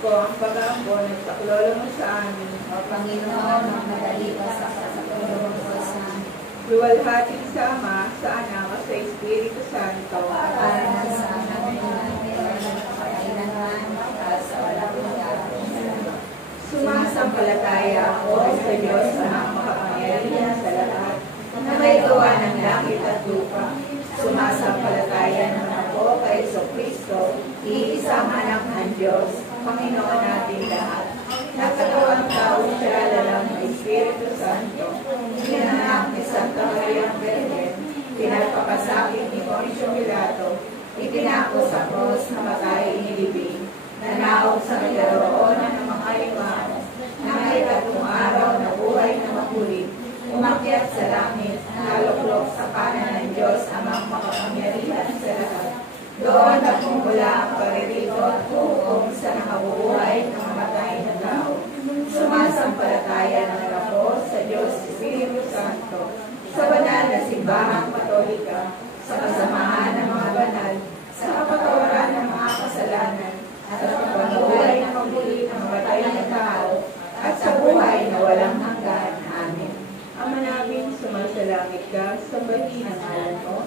ko ang pag-aambon at saklolo mo sa amin. O Panginoon, magmadali ka sa saklolo mo sa amin. Luwalhati sa Ama, sa Anak, at sa Espiritu Santo. Para na sa amin kailanman sa walang hanggan. Sumasampalataya ako sa Diyos na makapangyarihan sa lahat, na may gawa ng langit at lupa. Sumasampalataya naman ako kay Jesucristo, iisang anak ng Diyos, Panginoon natin lahat. Nagkatawang tao siya lalang ng Espiritu Santo, ginanap ni Santa Maria Virgen, pinagpapasakit ni Poncio Pilato, ipinako sa krus, namatay, inilibing, nanaog sa kalooban ng mga limano, na may tatlong araw na buhay na makulit, umakyat sa langit, naluklok sa kanan ng Diyos amang makapangyarihan sa lahat. Doon nagmumula ang paririto at hukom sa nakabubuhay ng mamatay na tao. Sumasampalataya ng ako sa Diyos Espiritu Santo, sa banal na simbahang Katolika, sa kasamahan ng mga banal, sa kapatawaran ng mga kasalanan, at sa pagpapabuhay ng maguli ng mamatay na tao, at sa buhay na walang hanggan. Amen. Ama namin, sumasalangit ka, sambahin ang ngalan mo.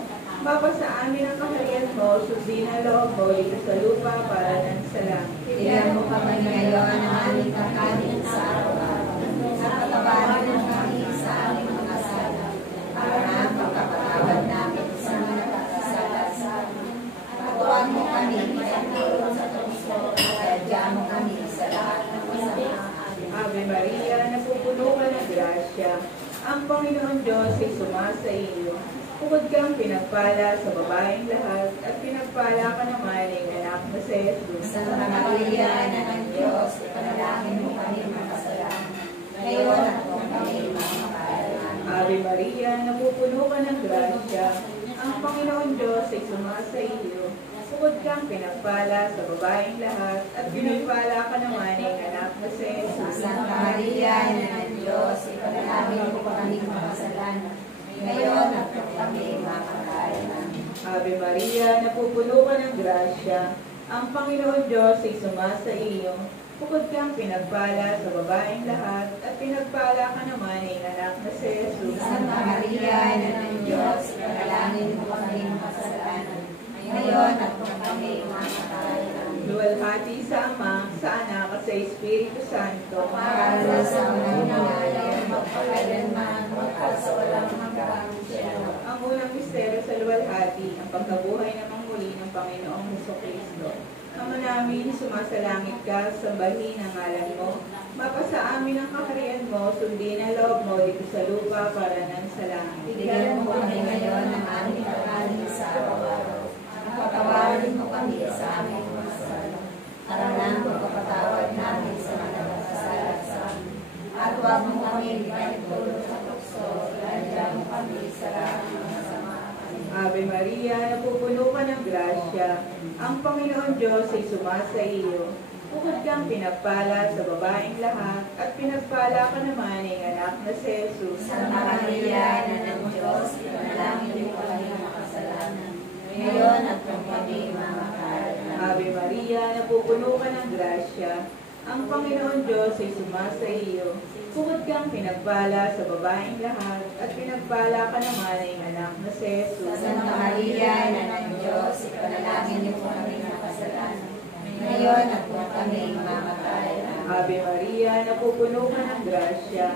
Mapasa amin ang kaharian mo, sundin ang loob mo dito sa lupa para ng sa langit. Bigyan mo kami ngayon ang aming kakanin sa araw-araw. At patawarin mo kami sa aming mga sala, para na pagkapatawad namin sa mga nagkakasala sa amin. At huwag mo kami ipanalo sa tukso, at diyan mo kami sa lahat ng masama. Ave Maria, napupuno ka ng grasya. Ang Panginoon Diyos ay sumasa iyo. Bukod kang pinagpala sa babaeng lahat, at pinagpala ka naman ng anak na si Jesus. Santa Maria, na ng Diyos, ipanalangin mo kami makasalanan. Ngayon at kung kami mamakalan. Ave Maria, napupuno ka ng grasya. Ang Panginoon Diyos ay sumasa iyo. Bukod kang pinagpala sa babaeng lahat, at pinagpala ka naman ng anak na si Jesus. Santa Maria, na ng Diyos, ipanalangin mo kami makasalanan. Ngayon at kung kami mamakalan. Ave Maria, napupuno ka ng grasya. Ang Panginoon Diyos ay sumasa iyo. Bukod kang pinagpala sa babaeng lahat, at pinagpala ka naman ng anak na si Jesus. Santa Maria, na ng Diyos, ipanalangin mo kami makasalanan. Ngayon at kung kami mamakalan. Luwalhati sa Ama, sa Anak, at sa Espiritu Santo. Para sa mga nangyayari, magpakailanman, magkasawalang hanggan. Ang unang misteryo sa luwalhati, ang pagkabuhay na muli ng Panginoong Jesucristo. Ama namin, sumasalangit ka, sambahin ang ngalan mo. Mapasa amin ang kaharian mo, sundin ang loob mo dito sa lupa para ng sa langit. Bigyan mo kami ngayon ng aming kakanin sa araw-araw. At patawarin mo kami sa aming mga sala, para nang pagpapatawad namin sa mga nagkakasala sa amin. At huwag mo kami ipanitulog sa tukso, ilandian mo kami sa lahat ng masama. Ave Maria, napupuno ka ng grasya. Ang Panginoon Diyos ay sumasa iyo. Bukod kang pinagpala sa babaeng lahat, at pinagpala ka naman ng anak na si Jesus. Santa Maria, na ng Diyos, ipanalangin mo kami makasalanan. Ngayon at kung kami mamakalan. Ave Maria, napupuno ka ng grasya. Ang Panginoon Diyos ay sumasa iyo. Bukod kang pinagpala sa babaeng lahat, at pinagpala ka naman ng anak na si Jesus. Santa Maria, na ng Diyos, ipanalangin niyo po kami makasalanan. Ngayon at kung kami mamakalan. Ave Maria, napupuno ka ng grasya.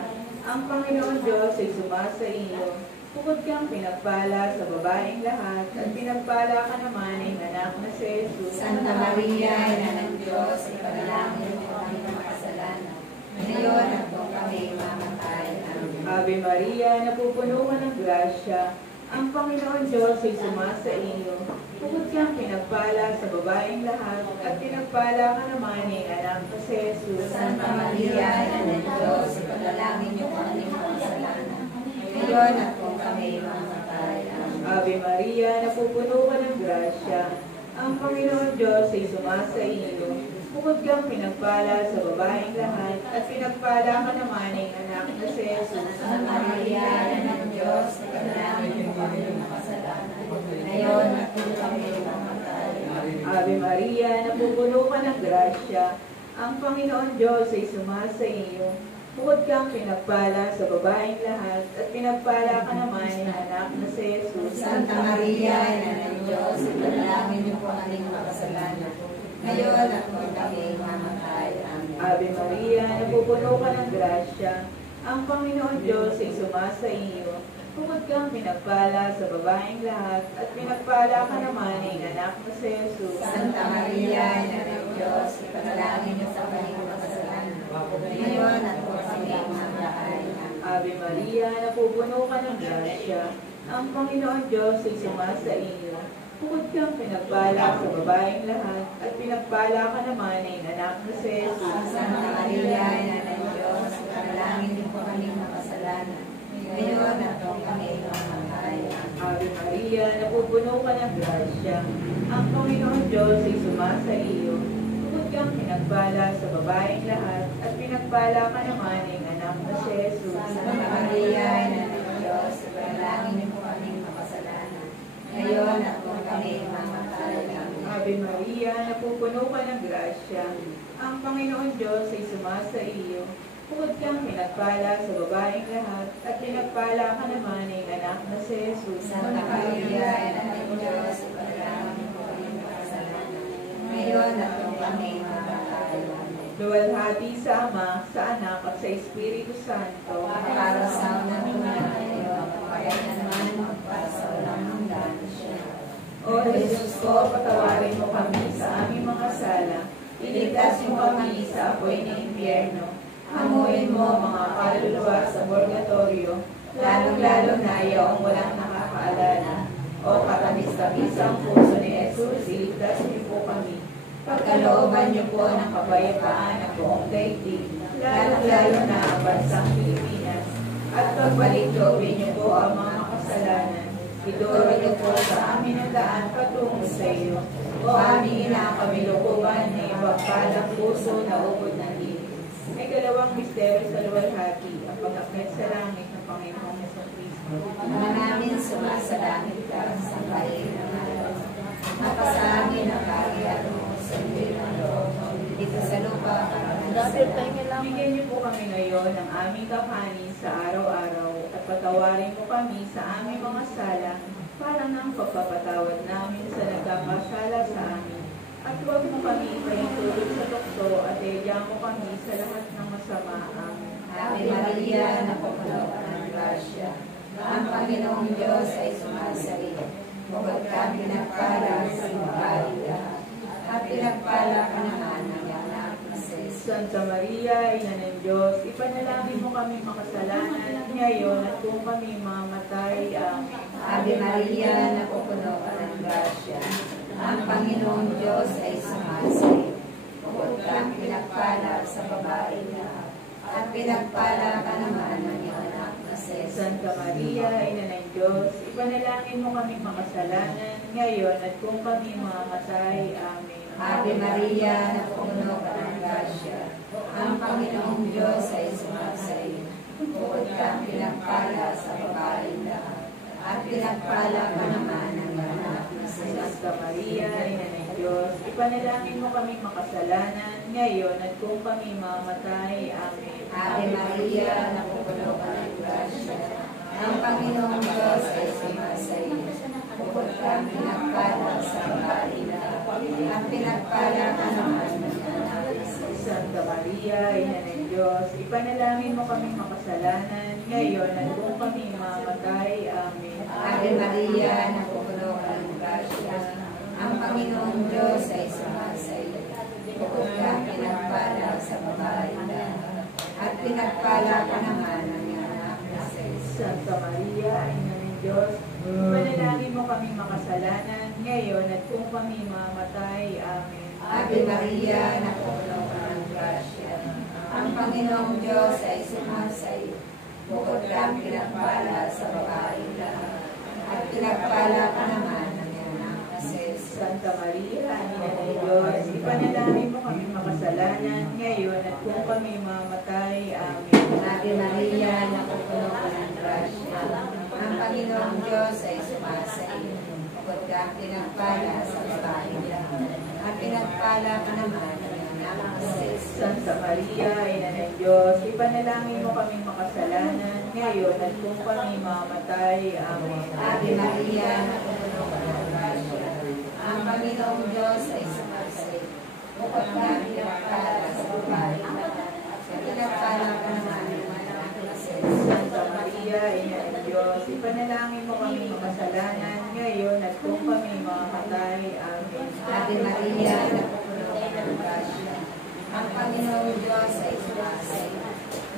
Ang Panginoon Diyos ay sumasa iyo. Bukod kang pinagpala sa babaeng lahat, at pinagpala ka naman ng anak na si Jesus. Santa Maria, na ng Diyos, ipanalangin niyo po kami makasalanan. Ngayon at kung kami mamakalan. Ave Maria, napupuno ka ng grasya. Ang Panginoon Diyos ay sumasa iyo. Bukod kang pinagpala sa babaeng lahat, at pinagpala ka naman ng anak na si Jesus. Santa Maria, na ng Diyos, ipanalangin niyo po kami makasalanan. Ngayon at kung kami mamakalan. Ave Maria, napupuno ka ng grasya. Ang Panginoon Diyos ay sumasa iyo. Bukod kang pinagpala sa babaeng lahat, at pinagpala ka naman ng anak na si Jesus. Santa Maria, na ng Diyos, ipanalangin niyo po kami makasalanan. Ngayon at kung kami mamakalan. Ave Maria, napupuno ka ng grasya. Ang Panginoon Diyos ay sumasa iyo. Bukod kang pinagpala sa babaeng lahat, at pinagpala ka naman ng anak na si Jesus. Santa Maria, Ina ng Diyos, ipanalangin niyo po aming makasalanan, ngayon at kung kami mamatay. Amen. Ave Maria, napupuno ka ng grasya. Ang Panginoon Diyos ay sumasa iyo. Bukod kang pinagpala sa babaeng lahat, at pinagpala ka naman ng anak na si Jesus. Santa Maria, Ina ng Diyos, ipanalangin niyo po aming makasalanan, ngayon at kung kami mamatay. Amen. Ave Maria, napupuno ka ng grasya. Ang Panginoon Diyos ay sumasa iyo. Bukod kang pinagpala sa babaeng lahat, at pinagpala ka naman ng anak na si Jesus. Santa Maria, Ina ng Diyos, ipanalangin niyo po aming makasalanan, ngayon at kung kami mamatay. Amen. Ave Maria, napupuno ka ng grasya. Ang Panginoon Diyos ay sumasa iyo. Bukod kang pinagpala sa babaeng lahat, at pinagpala ka naman ng anak na si Jesus. Santa Maria, Ina ng Diyos, ipanalangin niyo po aming makasalanan, ngayon at kung kami mamatay. Amen. Ave Maria, napupuno ka ng grasya. Ang Panginoon Diyos ay sumasa iyo. Bukod kang pinagpala sa babaeng lahat, at pinagpala ka naman ng anak na si Jesus. Santa Maria, Ina ng Diyos, ipanalangin niyo po aming makasalanan, ngayon at kung kami mamatay. Amen. Luwalhati sa Ama, sa Anak, at sa Espiritu Santo. Para sa unang tunay ngayon, kaya naman para sa walang hanggan. O Jesus ko, patawarin mo kami sa aming mga sala. Iligtas mo kami sa apoy ng impyerno. Hamuin mo mga kaluluwa sa purgatorio, lalong-lalo na yung walang nakakaalala. O katamis-tamis ang puso ni Jesus, iligtas niyo po kami. Pagkalooban niyo po ng kapayapaan ng buong daigdig, lalong-lalo na ang bansang Pilipinas. At pagbalik loobin niyo po ang mga makasalanan. Iduro niyo po sa amin ang daan patungo sa iyo. O aming ina kamilukuban na ipagpalang puso na ubod ng ibig. May dalawang misteryo sa luwalhati, ang pag-akyat sa langit ng Panginoong Jesucristo. Ama namin sumasalangit ka, sambahin ang araw. Mapasa amin ang kahiyat mo sa bibig ng loob, dito sa lupa. Bigyan niyo po kami ngayon ng aming kapanin sa araw-araw, at patawarin mo kami sa aming mga sala, para ng pagpapatawad namin sa nagkakasala sa amin. At huwag mo kami ipahintulot sa tukso, at iadya mo kami sa lahat ng masama. Amen. Ave Maria, napupuno ka ng grasya. Ang Panginoong Diyos ay sumasalita. Bukod ka pinagpala sa babae lahat, at pinagpala ka naman ng anak na si Jesus. Santa Maria, Ina ng Diyos, ipanalangin mo kami makasalanan ngayon at kung kami mamatay. Amen. Ave Maria, napupuno ka ng grasya. Ang Panginoong Diyos ay sumasalita. Bukod kang pinagpala sa babae lahat, at pinagpala ka naman ng iyong anak na si Jesus. Santa Maria, Ina ng Diyos, ipanalangin mo kami makasalanan ngayon at kung kami mamatay. Amen. Ave Maria, napupuno ka ng grasya. Ang Panginoong Diyos ay sumasalita. Bukod kang pinagpala sa babae lahat, at pinagpala ka naman ng iyong anak na si Jesus. Santa Maria, Ina ng Diyos, ipanalangin mo kami makasalanan ngayon at kung kami mamatay. Amen. Ave Maria, napupuno ka ng grasya. Ang Panginoong Diyos ay sumasalita. Bukod kang pinagpala sa babae lahat, at pinagpala ka naman ng iyong anak na si Jesus. Santa Maria, Ina ng Diyos, ipanalangin mo kami makasalanan ngayon at kung kami mamatay. Amen. Ave Maria, napupuno ka ng grasya. Ang Panginoong Diyos ay sumasalita. Bukod kang pinagpala sa babae lahat, at pinagpala ka naman ng iyong anak na si Jesus. Santa Maria, Ina ng Diyos, ipanalangin mo kami makasalanan ngayon at kung kami mamatay. Amen. Ave Maria, napupuno ka ng grasya. Ang Panginoong Diyos ay sumasalita. Bukod kang pinagpala sa babae lahat, at pinagpala ka naman ng iyong anak na si Jesus. Santa Maria, Ina ng Diyos, ipanalangin mo kami makasalanan ngayon at kung kami mamatay. Amen. Ave Maria, napupuno ka ng grasya. Ang Panginoong Diyos ay sumasalita. Bukod kang pinagpala sa babae lahat, at pinagpala ka naman ng iyong anak na si Jesus. Santa Maria, Ina ng Diyos, ipanalangin mo kaming makasalanan, ngayon at kung kami mamamatay. Amen. Ave Maria, napupuno ka ng grasya. Ang Panginoong Diyos ay sumasayo. Bukod ka pinagpala sa babae lahat, at pinagpala ka naman ng anak na si Jesus. Santa Maria, Ina ng Diyos, ipanalangin mo kaming makasalanan, ngayon at kung kami mamamatay. Amen. Ave Maria, napupuno ka ng grasya. Ang Panginoong Diyos ay sumasayo.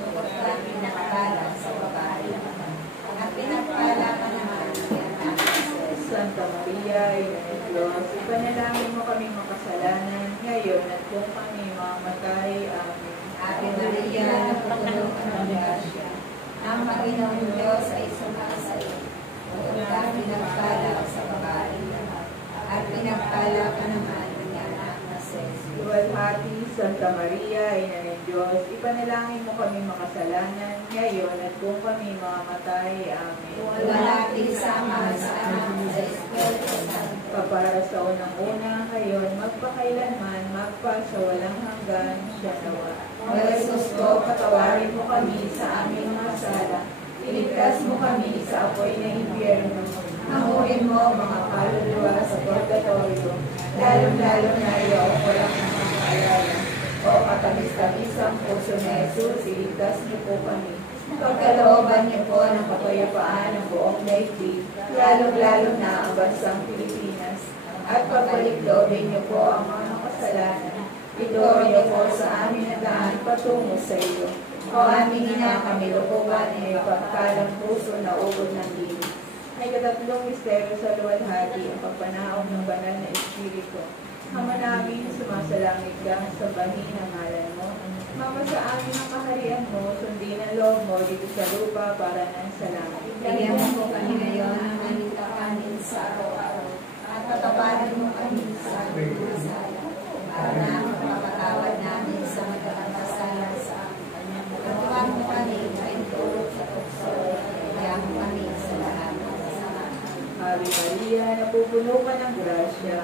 Bukod ka pinagpala sa babae lahat, at pinagpala ka naman ng anak na si Jesus. Santa Maria, Ina ng Diyos, ipanalangin mo kaming makasalanan, ngayon at kung kami mamamatay. Amen. Ave Maria, napupuno ka ng grasya. Ang Panginoong Diyos ay sumasayo. Bukod ka pinagpala sa babae lahat, at pinagpala ka naman ng anak na si Jesus. Luwalhati, Santa Maria, Ina ng Diyos, ipanalangin mo kaming makasalanan, ngayon at kung kami mamamatay. Amen. Luwalhati sa Ama, sa Anak, sa Espiritu Santo. Kapara sa unang-una, ngayon, magpakailanman, magpasawalang hanggan, siya nawa. O Jesus ko, patawarin mo kami sa aming mga sala. Iligtas mo kami sa apoy ng impyerno. Hangurin mo mga kaluluwa sa purgatorio, lalong-lalo na yung walang nakakaalala. O katamis-tamis ang puso ni Jesus, iligtas niyo po kami. Pagkalooban niyo po ng kapayapaan ng buong daigdig, lalong-lalo na ang bansang Pilipinas. At pagbalikloobin niyo po ang mga kasalanan. Ituro niyo po sa amin ang daan patungo sa iyo. O aming ina, kami lukuban ay pagkalang puso na ubod ng dilim. May katatlong misteryo sa luwalhati ang pagpanaog ng banal na Espiritu. Ama namin, sumasalangit ka, sambahin ang ngalan mo. Mama sa amin ang kaharian mo, sundin ang loob mo dito sa lupa para nang sa langit. Bigyan mo po kami ngayon ng aming kakanin sa araw-araw, at patawarin mo kami sa aming mga sala, para na mapatawad namin sa magkakasala sa amin. Patuwan mo kami na itulog sa tukso, bigyan mo kami sa lahat ng kasalanan. Ave Maria, napupuno ka ng grasya.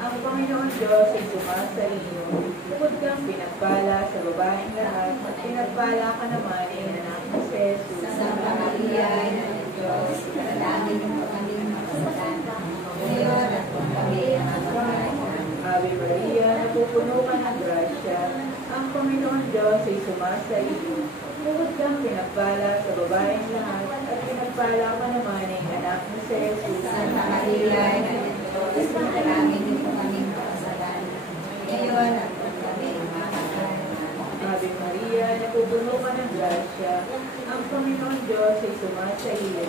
Ang Panginoon Diyos ay sumasa iyo. Bukod kang pinagpala sa babaeng lahat, at pinagpala ka naman ay anak na si Jesus. Santa Maria, Ina ng Diyos, panalangin mo kami makasalanan, ngayon at kung kami mamamatay. Ave Maria, napupuno ka ng grasya. Ang Panginoon Diyos ay sumasa iyo. Bukod kang pinagpala sa babaeng lahat, at pinagpala ka naman ay anak na si Jesus. Santa Maria, Ina ng Diyos, panalangin mo kami makasalanan, ngayon at kung kami mamamatay. Ave Maria, napupuno ka ng grasya. Ang Panginoon Diyos ay sumasa iyo.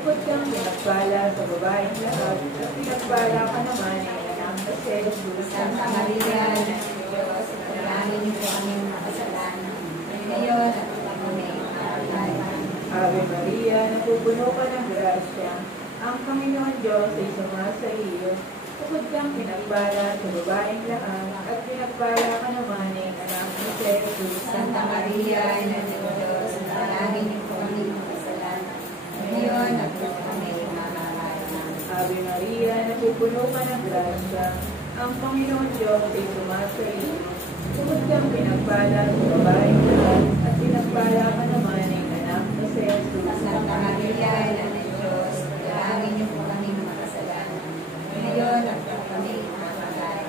Bukod kang pinagpala sa babaeng lahat, at pinagpala ka naman ay anak na si Jesus. Santa Maria, Ina ng Diyos, panalangin mo kami makasalanan, ngayon at kung kami mamamatay. Ave Maria, napupuno ka ng grasya. Ang Panginoon Diyos ay sumasa iyo. Bukod kang pinagpala sa babaeng lahat, at pinagpala ka naman ay anak na si Jesus. Santa Maria, Ina ng Diyos, panalangin mo kami makasalanan, ngayon at kung kami mamamatay. Ave Maria, napupuno ka ng grasya. Ang Panginoon Diyos ay sumasa iyo. Bukod kang pinagpala sa babaeng lahat, at pinagpala ka naman ay anak na si Jesus. Santa Maria, Ina ng Diyos, panalangin niyo po kami makasalanan, ngayon at kung kami mamamatay.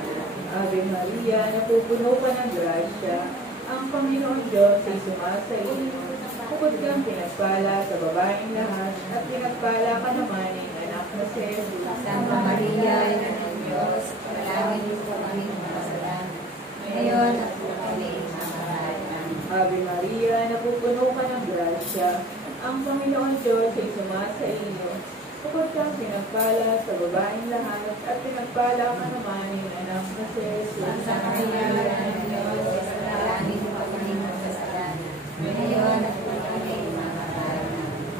Ave Maria, napupuno ka ng grasya. Ang Panginoon Diyos ay sumasa iyo. Bukod kang pinagpala sa babaeng lahat, at pinagpala ka naman ay anak na si Jesus. Santa Maria, Ina ng Diyos, panalangin niyo po kami makasalanan, ngayon at kung kami mamamatay. Ave Maria, napupuno ka ng grasya. Ang Panginoon Diyos ay sumasa iyo. Bukod kang pinagpala sa babaeng lahat, at pinagpala ka naman ay anak na si Jesus. Santa Maria, Ina ng Diyos, panalangin niyo po kami makasalanan, ngayon at kung kami mamamatay.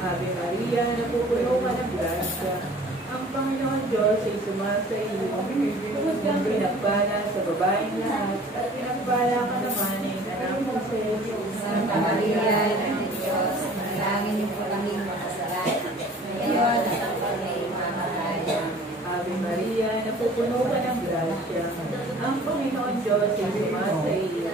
Ave Maria, napupuno ka ng grasya. Ang Panginoon Diyos ay sumasa iyo. Bukod kang pinagpala sa babaeng lahat, at pinagpala ka naman ay anak na si Jesus. Santa Maria, Ina ng Diyos, panalangin niyo po kami makasalanan, ngayon at kung kami mamamatay. Ave Maria, napupuno ka ng grasya. Ang Panginoon Diyos ay sumasa iyo.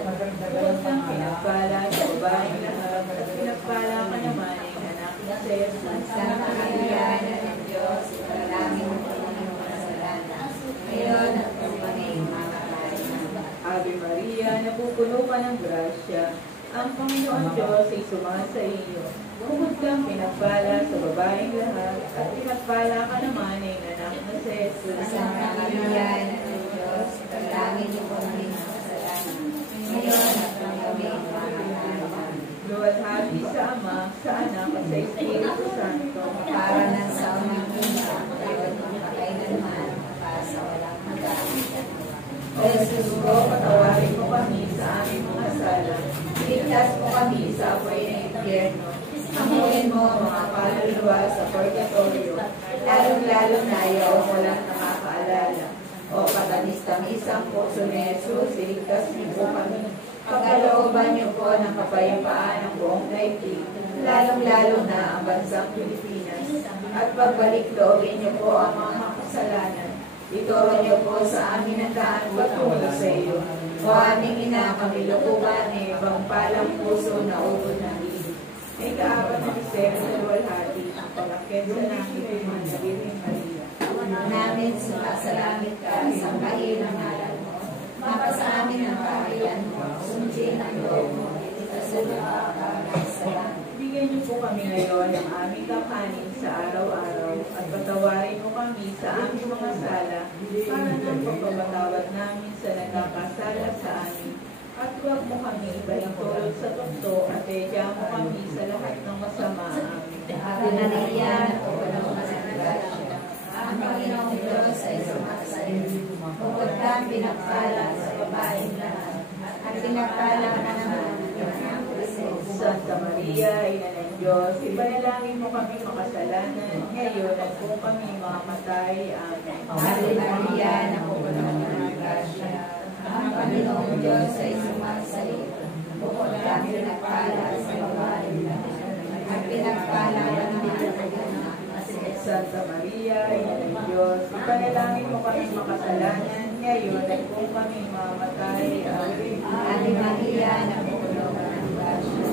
puno ka ng grasya. Ang Panginoon Diyos ay sumasa iyo. Bukod kang pinagpala sa babaeng lahat, at pinagpala ka naman ay nanak na si Jesus. Santa Maria, Ina ng Diyos, dalangin niyo po kami ng kasalanan. Ngayon at ng kami mamamatay. Luwalhati sa Ama, sa Anak, at sa Espiritu Santo. Para ng sa unang una, ngayon at kailanman, sa walang hanggan. O Jesus ko, patawarin mo kami sa aming mga sala. Ligtas mo kami sa apoy ng impyerno. Amuin mo ang mga kaluluwa sa purgatorio, lalong-lalo na yung walang nakakaalala. O katamis-tamisang puso ni Jesus, iligtas niyo po kami. Pagkalooban niyo po ng kapayapaan ng buong daigdig, lalong-lalo na ang bansang Pilipinas. At pagbalik loobin niyo po ang mga makasalanan. Ituro niyo po sa amin ang daan patungo sa iyo. O aming ina, kami lukuban ni ibang palang puso na ubod ng ibig. May kaapat na misero sa luwalhati, ang palakyan sa langit ay mga Birheng Maria. Namin sumasalamit ka sa kahilang ngalan mo. Mapasa amin ang kaharian mo. Sundin ang loob mo. Itasunod ka sa langit. Bigyan niyo po kami ngayon ng aming kakanin sa araw-araw at patawarin mo kami sa aming mga sala para ng pagpabatawad namin sa nagkakasala sa amin. At huwag mo kami ibahintulot sa tukso at edya mo kami sa lahat ng masama. Amen. Ave Maria, napupuno ka ng grasya. Ang Panginoong Diyos ay sumasa iyo. Bukod kang pinagpala sa babaeng lahat. At pinagpala ka naman ng anak ko si Jesus. Santa Maria, Ina ng Diyos, ipanalangin mo kami makasalanan, ngayon at kung kami mamamatay. Amen. Ave Maria, napupuno ka ng grasya. Ang Panginoong Diyos ay sumasa iyo. Bukod kang pinagpala sa babaeng lahat. At pinagpala ka naman ng anak ko si Jesus. Santa Maria, Ina ng Diyos, ipanalangin mo kami makasalanan, ngayon at kung kami mamamatay. Amen. Ave Maria, napupuno ka ng grasya.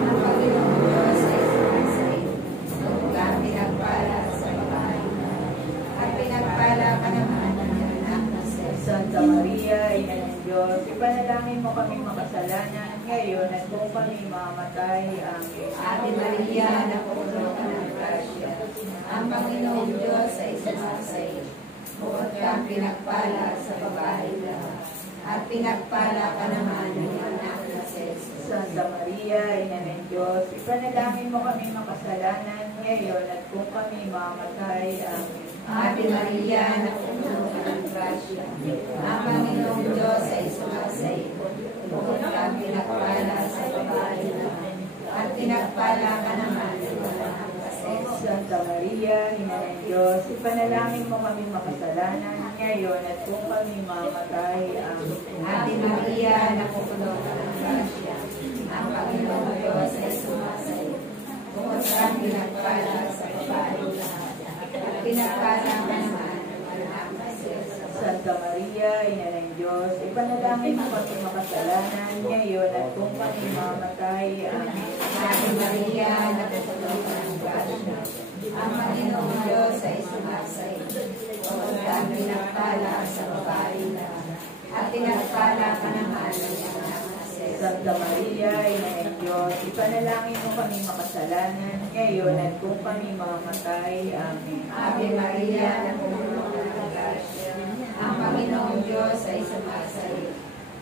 Ang Panginoong Diyos ay sumasa iyo. Bukod kang pinagpala sa babaeng lahat. At pinagpala ka naman ng anak ko si Jesus. Santa Maria, Ina ng Diyos, ipanalangin mo kami makasalanan, ngayon at kung kami mamamatay. Amen. Ave Maria, napupuno ka ng grasya. Ang Panginoong Diyos ay sumasa iyo. Bukod kang pinagpala sa babaeng lahat. At pinagpala ka naman ng anak na si Jesus. Santa Maria, Ina ng Diyos, ipanalangin mo kami makasalanan, ngayon at kung kami mamamatay. Amen. Ave Maria, napupuno ka ng grasya. Ang Panginoong Diyos ay sumasa iyo. Bukod kang pinagpala sa babaeng lahat. At pinagpala ka naman ng anak na si Jesus. Santa Maria, Ina ng Diyos, ipanalangin mo kami makasalanan, ngayon at kung kami mamamatay. Amen. Ave Maria, napupuno ka ng grasya. Ang Panginoong Diyos ay sumasa iyo. Bukod kang pinagpala sa babaeng lahat. At pinagpala ka naman ng anak na si Jesus. Santa Maria, Ina ng Diyos, ipanalangin mo kami makasalanan, ngayon at kung kami mamamatay. Amen. Ave Maria, napupuno ka ng grasya. Ang Panginoong Diyos ay sumasa iyo. Bukod kang pinagpala sa babaeng lahat. At pinagpala ka naman ng anak na si Jesus. Santa Maria, Ina ng Diyos, ipanalangin mo kami makasalanan, ngayon at kung kami mamamatay. Amen. Ave Maria, napupuno ka ng grasya. Ang Panginoong Diyos ay sumasa iyo.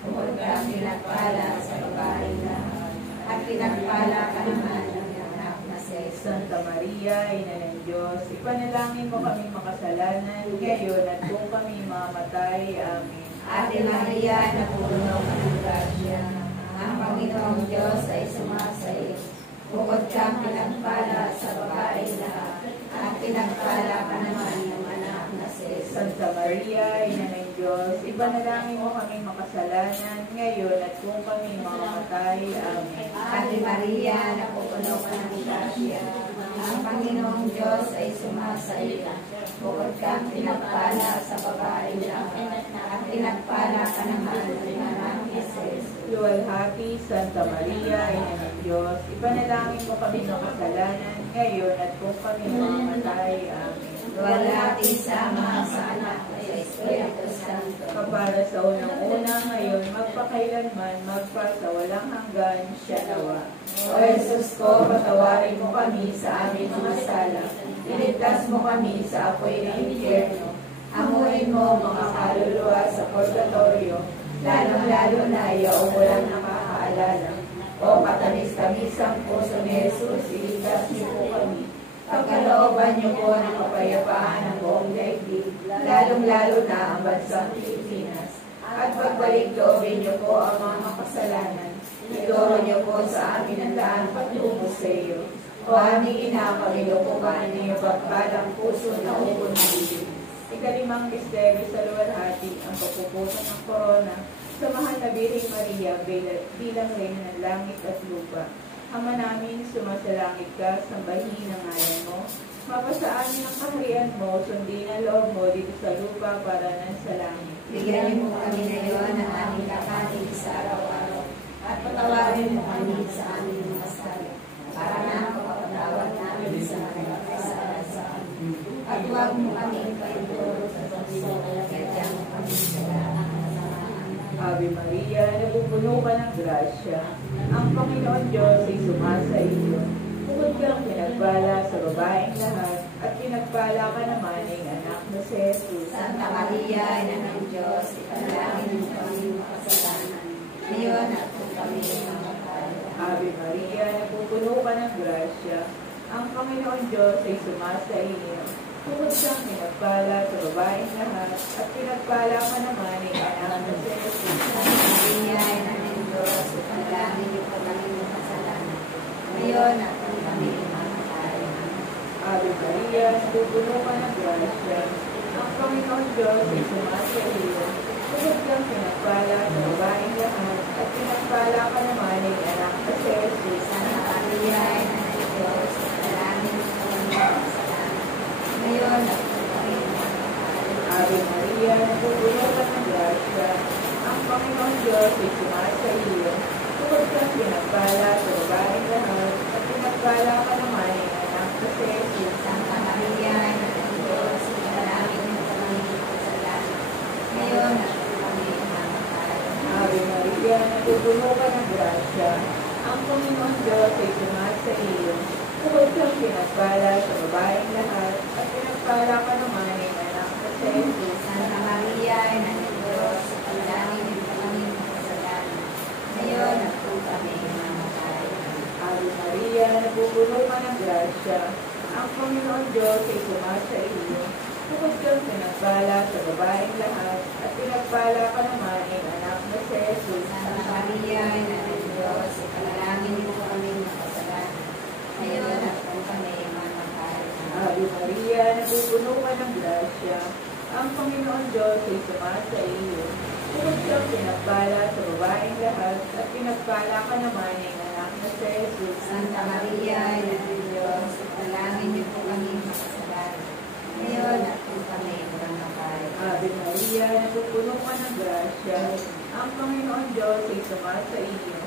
Bukod kang pinagpala sa babaeng lahat. At pinagpala ka naman ng anak na si Jesus. Santa Maria, Ina ng Diyos, ipanalangin mo kami makasalanan, ngayon at kung kami mamamatay. Amen. Ave Maria, napupuno ka ng grasya. Ang Panginoong Diyos ay sumasa iyo. Bukod kang pinagpala sa babaeng lahat. At pinagpala ka naman ng anak na si Jesus. Santa Maria, Ina ng Diyos, ipanalangin mo kami makasalanan, ngayon at kung kami mamamatay. Amen. Ave Maria, napupuno ka ng grasya. Ang Panginoong Diyos ay sumasa iyo. Bukod kang pinagpala sa babaeng lahat. At pinagpala ka naman ng anak na Jesus. Luwalhati, Santa Maria, Ina ng Diyos, ipanalangin mo kami ng kasalanan, ngayon at kung kami mamamatay. Amen. Luwalhati sa Ama, sa Anak, at sa Espiritu Santo. Kapara sa unang-una ngayon, magpakailanman, magpasawalang hanggan, siya nawa. O Jesus ko, patawarin mo kami sa aming mga sala. Iligtas mo kami sa apoy ng impyerno. Amuin mo mga kaluluwa sa purgatorio, lalong-lalo na yaong walang nakakaalala. O katamis-tamisang puso ni Jesus, iligtas niyo po kami. Pagkalooban niyo po ng kapayapaan ng buong daigdig, lalong-lalo na ang bansang Pilipinas. At pagbalik loobin niyo po ang mga makasalanan. Ituro niyo po sa amin ang daan patungo sa iyo. O aming ina, Panginoon niyo pagpalang puso na ubod ng bibig. Ikalimang misteryo sa luwalhati, ang pagpupusan ng korona sa mahal na Birheng Maria bilang Reyna ng langit at lupa. Ama namin, sumasalangit ka, sambahin ang ngalan mo. Mapasa amin ang kaharian mo, sundin ang loob mo dito sa lupa para nan sa langit. Bigyan mo kami ngayon ng aming kakanin sa araw-araw, at patawarin mo kami sa aming mga sala, para na mapapatawad namin sa mga kasala sa amin. At huwag mo kami paituro sa pagso, kaya mo kami sa lahat ng kasamaan. Ave Maria, napupuno ka ng grasya. Ang Panginoon Diyos ay sumasa iyo. Bukod kang pinagpala sa babaeng lahat, at pinagpala ka naman ng anak na si Jesus. Santa Maria, Ina ng Diyos, ipanalangin mo kami mga kasalanan, ngayon at kung kami mamatay. Ave Maria, napupuno ka ng grasya. Ang Panginoon Diyos ay sumasa iyo. Bukod kang pinagpala sa babaeng lahat, at pinagpala ka naman ng anak na si Jesus. Santa Maria, Ina ng Diyos, ipanalangin mo kami mga kasalanan, ngayon at kung kami mamatay. Ave Maria, napupuno ka ng grasya. Ang Panginoon Diyos ay sumasa iyo. Bukod kang pinagpala sa babaeng lahat, at pinagpala ka naman ng anak na si Jesus. Santa Maria, Ina ng Diyos, ipanalangin mo kami mga kasalanan, ngayon at kung kami mamatay. Ave Maria, napupuno ka ng grasya. Ang Panginoon Diyos ay sumasa iyo. Bukod kang pinagpala sa babaeng lahat, at pinagpala ka naman ng anak na si Jesus. Santa Maria, Ina ng Diyos, ipanalangin mo kami mga kasalanan, ngayon at kung kami mamatay. Ave Maria, napupuno ka ng grasya. Ang Panginoon Diyos ay sumasa iyo. Bukod kang pinagpala sa babaeng lahat, at pinagpala ka naman ng anak na si Jesus. Santa Maria, Ina ng Diyos, ipanalangin mo kami mga kasalanan, ngayon at kung kami mamatay. Ave Maria, napupuno ka ng grasya. Ang Panginoon Diyos ay sumasa iyo. Bukod kang pinagpala sa babaeng lahat, at pinagpala ka naman ng anak na si Jesus. Santa Maria, Ina ng Diyos, ipanalangin mo kami mga kasalanan, ngayon at kung kami mamatay. Ave Maria, napupuno ka ng grasya. Ang Panginoon Diyos ay sumasa iyo. Bukod kang pinagpala sa babaeng lahat, at pinagpala ka naman ng anak na si Jesus. Santa Maria, Ina ng Diyos, ipanalangin niyo po kami mga kasalanan, ngayon at kung kami mamatay. Ave Maria, napupuno ka ng grasya. Ang Panginoon Diyos ay sumasa iyo.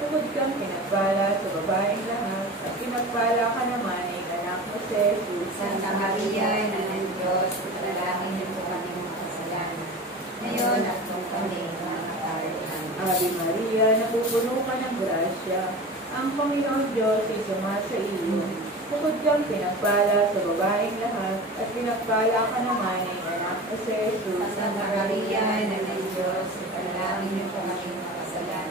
Bukod kang pinagpala sa babaeng lahat, at pinagpala ka naman ng anak na si Jesus. Santa Maria, Ina ng Diyos, ipanalangin niyo po kami mga kasalanan, ngayon at kung kami mamatay. Ave Maria, napupuno ka ng grasya. Ang Panginoon Diyos ay sumasa iyo. Bukod kang pinagpala sa babaeng lahat, at pinagpala ka naman ng anak na si Jesus. Santa Maria, Ina ng Diyos, ipanalangin niyo po kami mga kasalanan,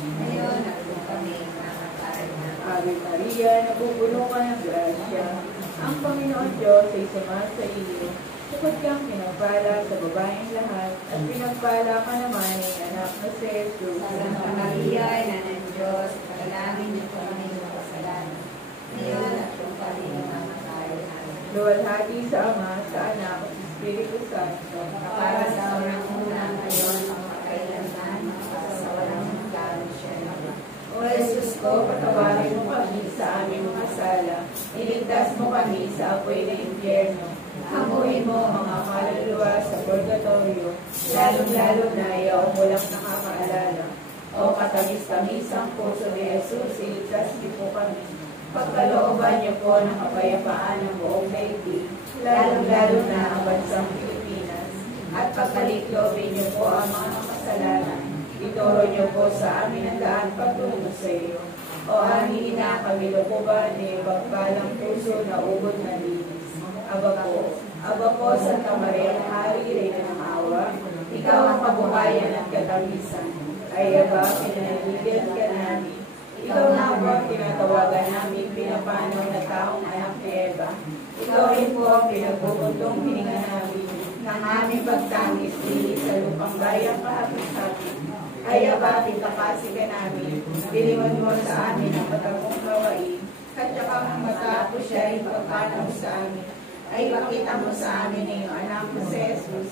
ngayon at kung kami mamatay. Ave Maria, napupuno ka ng grasya. Ang Panginoon Diyos ay sumasa iyo. Bukod kang pinagpala sa babaeng lahat, at pinagpala ka naman ng anak na si Jesus. Santa Maria, Ina ng Diyos, ipanalangin niyo po kami mga kasalanan, ngayon at kung kami mamatay. Luwalhati sa Ama, sa Anak, at sa Espiritu Santo. Para sa unang-una ngayon, magpakailanman, sa walang hanggan, siya naman. O Jesus ko, patawarin mo kami sa aming mga sala. Iligtas mo kami sa apoy ng impyerno. Hamuin mo mga kaluluwa sa purgatorio, lalong-lalo na yaong walang nakakaalala. O katamis-tamis ang puso ni Jesus, iligtas niyo po kami. Pagkalooban niyo po ng kapayapaan ng buong daigdig, lalong-lalo na ang bansang Pilipinas. At pagkalikloobin niyo po ang mga makasalanan. Ituro niyo po sa amin ang daan patungo sa iyo. O anihin na kami lupuban ni pagpalang puso na ubod na linis. Aba po, Santa Maria, Hari, Reyna ng Awa, ikaw ang kabuhayan at katamisan. Ay aba, pinanagigyan ka namin. Ikaw na po ang tinatawagan namin pinapanaw na taong anak ni Eva. Ikaw rin po ang pinagbubuntong hininga namin ng aming pagtangis dili sa lupang bayang kahapit-hapit. Ay aba, tintakasi ka namin. Diliwan mo sa amin ang matagong gawain. At saka ang matapos siya ay pagpanaw sa amin. Ay pakita mo sa amin ng iyong anak mo si Jesus.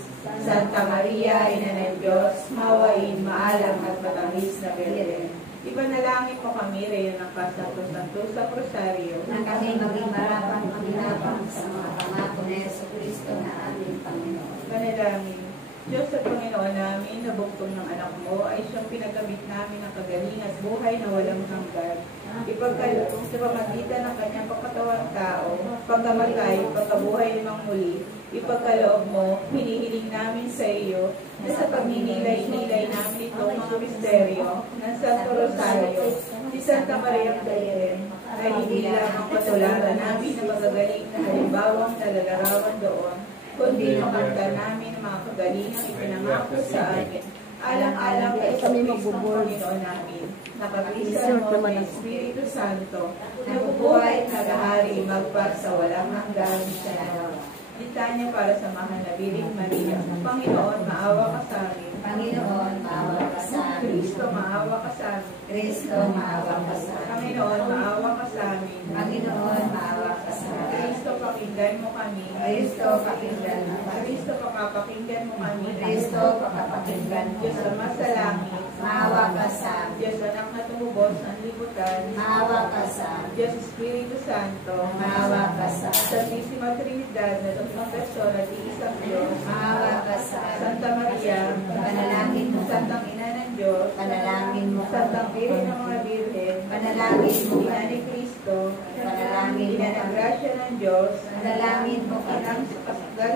Santa Maria, Ina ng Diyos, mawain, maalam at matamis na Birhen. Ipanalangin mo kami, Reyna ng Kasanto-Santo sa Rosario. Na kami maging marapang maginapang sa mga pangako ni Jesucristo na aming Panginoon. Panalangin. Diyos sa Panginoon namin, na bugtong ng anak mo, ay siyang pinagamit namin ng kagaling at buhay na walang hanggan. Ipagkaloob sa pamagitan ng kanyang pagkatawang tao, pagkamatay, pagkabuhay ng muli, ipagkaloob mo, hinihiling namin sa iyo, na sa pagninilay-nilay namin itong mga misteryo ng Santo Rosario, ni Santa Maria Virgen, ay hindi lamang patularan namin na magagaling na halimbawang nalalarawan doon, kundi makanta namin ang mga kagalingang ipinangako sa amin. Alang-alang kay Kristo Panginoon namin, nakapisan mo ng Espiritu Santo, nabubuhay at nagahari magpa sa walang hanggan sa nawa. Litanya para sa mahal na Birheng Maria. Panginoon, maawa ka sa amin. Panginoon, maawa ka sa amin. Kristo, maawa ka sa amin. Kristo, maawa ka sa amin. Panginoon, maawa ka sa amin. Panginoon, maawa ka sa amin. Kristo, pakinggan mo kami. Kristo, pakinggan mo kami. Kristo, pakapakinggan mo kami. Kristo, pakapakinggan mo Diyos kami. Ama sa langit. Maawa ka sa amin. Diyos anak na tumubos ng libutan. Maawa ka sa amin. Diyos Espiritu Santo. Maawa ka sa amin. Santísima Trinidad na tatlong persona at isang Diyos. Maawa ka sa amin. Santa Maria. Panalangin mo kami. Santang Ina ng Diyos. Panalangin mo kami. Santang Birhen ng mga Birhen. Panalangin mo Ina kami. ni Cristo. Panalangin mo Ina ng kami. grasya ng Diyos. Panalangin mo kami. Inang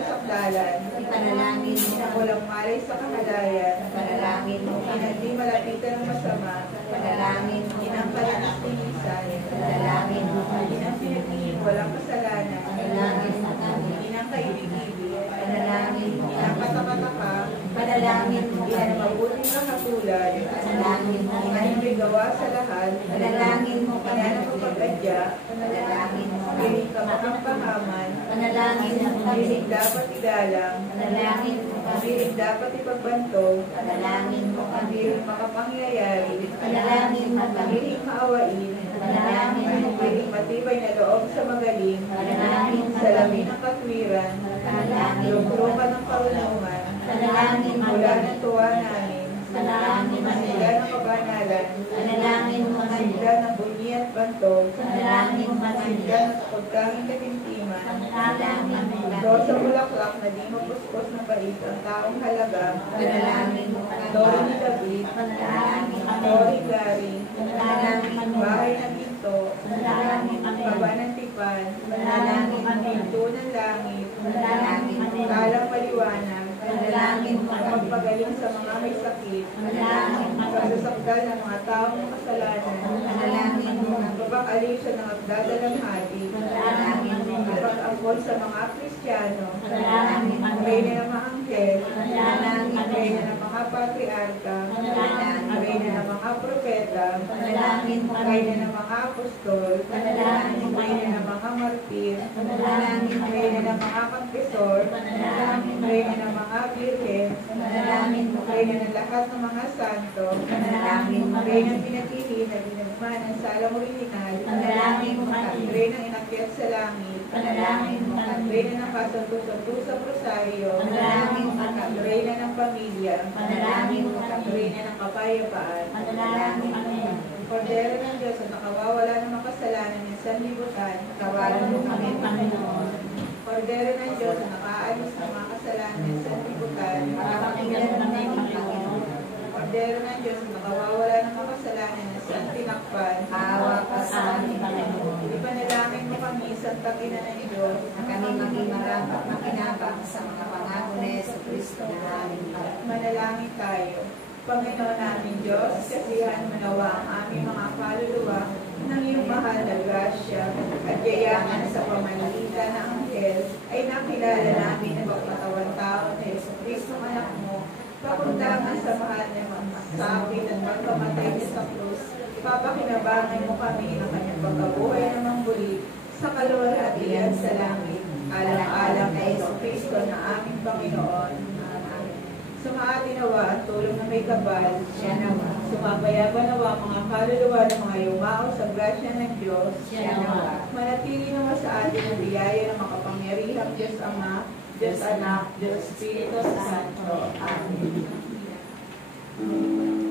sakdalan. Ipanalangin mo Ina kami. walang malay sa kamalayan. Panalangin mo Ina kami. di malapitan ng masama. Panalangin mo Inang kami. palanas-linisan. Panalangin mo kami. Inang pinagiging walang kasalanan. Panalangin mo kami. Inang kaibig-ibig. Panalangin mo Inang kami. katakataka. Panalangin mo Ina kami. na mabuting kahatulan. Panalangin mo Ina kami. na may gawa sa lahat. Panalangin mo Ina kami. na kapag-adya. Panalangin mo kami. Piling ka makampahaman. Panalangin mo kami. Piling dapat igalang. Panalangin mo kami. Piling dapat ipagbantog. Panalangin mo kami. Piling makapangyayari. Panalangin mo kami. Piling maawain. Panalangin mo kami. Piling matibay na loob sa magaling. Panalangin mo Sa kami. lamin ng katwiran. Panalangin mo kami. Lukrukan ng karunungan. Panalangin mo Mula kami. ng tuwa namin. Panalangin mo kami. Masigla ng kabanalan. Panalangin mo kami. Masigla ng bunyi at bantog. Panalangin mo kami. Masigla ng pagkanging katintiman. Panalangin mo kami. Doro sa bulaklak na di mapuspos ng bait ang taong halaga. Panalangin mo kami. Doro ni David. Panalangin mo kami. Doro ni Gary. Panalangin mo Bahay kami. ng ginto. Panalangin mo kami. Baba ng tipan. Panalangin mo kami. Pinto ng langit. Panalangin mo kami. Kalang paliwanag. Panalangin mo kami. Pagpagaling sa mga may sakit. Panalangin mo kami. Pagsasakdal ng mga taong makasalanan. Panalangin mo kami. Pagpapaliw sa ng agdadalang hati. Panalangin mo kami. Pag-angkol sa mga Kristiyano. Panalangin mo kami. Reyna ng mga anghel. Panalangin mo Reyna kami. ng mga patriarka. Panalangin mo Reyna kami. ng mga propeta. Panalangin mo kami. Reyna ng mga apostol. Panalangin mo kami. Reyna ng mga martir. Panalangin mo Reyna kami. ng mga confessor. Panalangin mo Reyna kami. ng mga virgen. Panalangin mo kami. Reyna ng lahat ng mga santo. Panalangin mo Reyna kami. ng pinagpili na dinagmanan sa alam original. Panalangin mo kami. Reyna ng inakyat sa langit. Panalangin mo kami. Reyna ng kasanto-santo sa Rosario. Panalangin mo kami. Reyna ng pamilya. Panalangin mo kami. Reyna ng kapayapaan. Panalangin mo kami. Kordero ng Diyos na nakawawala ng makasalanan ng sanlibutan. Tawagan mo kami, Panginoon. Kordero ng Diyos na nakaalis ng mga kasalanan ng sanlibutan. Pakinggan mo kami, Panginoon. Kordero ng Diyos, nakawawala ng mga kasalanan na siyang tinakpan. Awa ka sa amin, Panginoon. Ipanalangin mo kami, Santa Ina ng Diyos, Na kami maging marapat makinabang sa mga pangako ni Jesucristo na aming Panginoon. manalangin tayo. Panginoon namin Diyos, kasihan mo nawa ang aming mga kaluluwa ng iyong mahal na grasya at yayaman sa pamamagitan ng anghel ay nakilala namin ang pagkatawan tao na Jesucristo anak mo, pakundangan sa mahal na magsapit at pagkamatay niya sa krus. Ipapakinabangan mo kami ng kanyang pagkabuhay na mangbuli sa kaluwalhatian sa langit, alang-alang kay Jesucristo na aming Panginoon. Sumaatin nawa ang tulong na may kabal. Siya nawa. Sumabayagan nawa ang mga kaluluwa ng mga yumao sa grasya ng Diyos. Siya nawa. Manatili naman sa atin ang biyaya ng makapangyarihang Diyos Ama, Diyos Anak, Diyos Espiritu Santo. Amen.